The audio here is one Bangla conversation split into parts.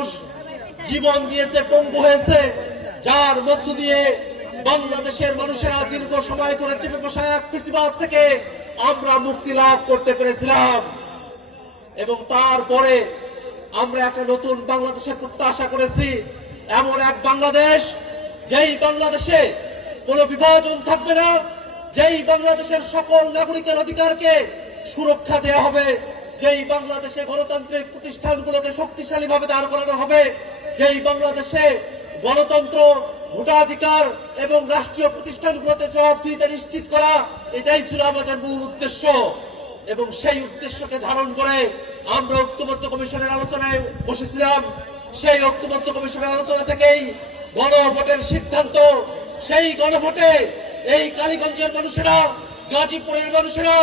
মানুষ জীবন দিয়েছে, পঙ্গু হয়েছে, যার মধ্য দিয়ে বাংলাদেশের মানুষেরা দীর্ঘ সময় ধরে চেপে বসা এক ফ্যাসিবাদ থেকে আমরা মুক্তি লাভ করতে পেরেছিলাম। এবং তারপরে আমরা একটা নতুন বাংলাদেশের প্রত্যাশা করেছি, এমন এক বাংলাদেশ যেই বাংলাদেশে কোনো বিভাজন থাকবে না, যেই বাংলাদেশের সকল নাগরিকের অধিকারকে সুরক্ষা দেওয়া হবে, যেই বাংলাদেশে গণতান্ত্রিক প্রতিষ্ঠানগুলোকে শক্তিশালী ভাবে দাঁড় করানো হবে, যেই বাংলাদেশে গণতন্ত্র, ভোটাধিকার এবং রাষ্ট্রীয় প্রতিষ্ঠানগুলোতে জবাবদিহিতা নিশ্চিত করা, এটাই ছিল আমাদের মূল উদ্দেশ্য। এবং সেই উদ্দেশ্যকে ধারণ করে আমরা ঐক্যবদ্ধ কমিশনের আলোচনায় বসেছিলাম। সেই ঐক্যবদ্ধ কমিশনের আলোচনা থেকেই গণভোটের সিদ্ধান্ত। সেই গণভোটে এই কালীগঞ্জের মানুষেরা, গাজীপুরের মানুষেরা,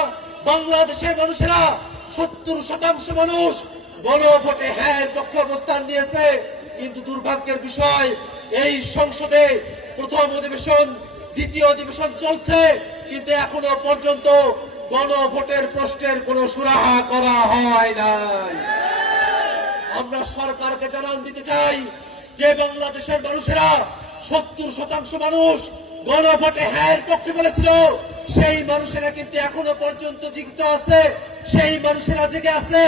বাংলাদেশের মানুষেরা 70% মানুষ গণভোটে হ্যাঁ পক্ষে অবস্থান নিয়েছে। কিন্তু দুর্ভাগ্যের বিষয়, এই সংসদে প্রথম অধিবেশন, দ্বিতীয় অধিবেশন চলছে, কিন্তু এখনো পর্যন্ত গণভোটের প্রশ্নের কোনো সুরাহা করা হয় নাই। আমরা সরকারকে জানান দিতে চাই যে বাংলাদেশের মানুষেরা 70% মানুষ গণভোটে হ্যাঁ পক্ষে বলেছিল, সেই মানুষেরা কিন্তু এখনো পর্যন্ত জীবিত আছে, সেই মানুষেরা জেগে আছে,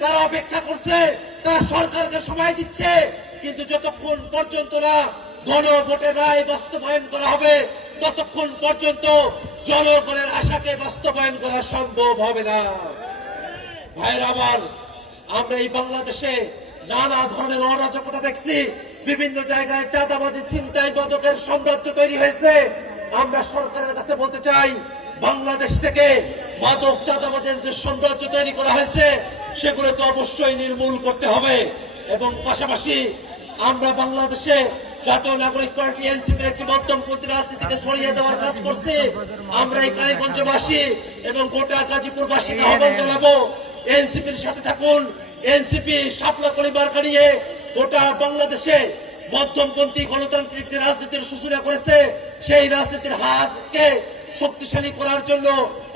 তারা অপেক্ষা করছে, তারা সরকারকে সময় দিচ্ছে। কিন্তু যতক্ষণ পর্যন্ত না গণভোটের রায় বাস্তবায়ন করা হবে, ততক্ষণ পর্যন্ত জনগণের আশাকে বাস্তবায়ন করা সম্ভব হবে না। ভাইরা আমার, আমরা এই বাংলাদেশে নানা ধরনের অরাজকতা দেখছি, বিভিন্ন জায়গায় চাঁদাবাজি, ছিনতাই, মাদকের সাম্রাজ্য তৈরি হয়েছে। আমরা সরকারের কাছে বলতে চাই, বাংলাদেশ থেকে মাদক, চাঁদাবাজের যে সাম্রাজ্য তৈরি করা হয়েছে সেগুলোকে অবশ্যই নির্মূল করতে হবে। এবং পাশাপাশি আমরা বাংলাদেশে জাতীয় নাগরিক পার্টি এনসিপির একটি মধ্যমপন্থী রাজনীতিকে ছড়িয়ে দেওয়ার কাজ করছি। আমরা এই কালীগঞ্জবাসী এবং গোটা গাজীপুরবাসীকে আহ্বান জানাবো, এনসিপির সাথে থাকুন। এনসিপি শাপলা কলি মার্কা নিয়ে গোটা বাংলাদেশে মধ্যমপন্থী গণতান্ত্রিক যে রাজনীতির সূচনা করেছে, সেই রাজনীতির হাতকে শক্তিশালী করার জন্য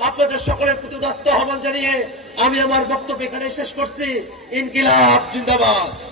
আপনাদের সকলের প্রতি উদাত্ত আহ্বান জানিয়ে আমি আমার বক্তব্য এখানে শেষ করছি। ইনকিলাব জিন্দাবাদ।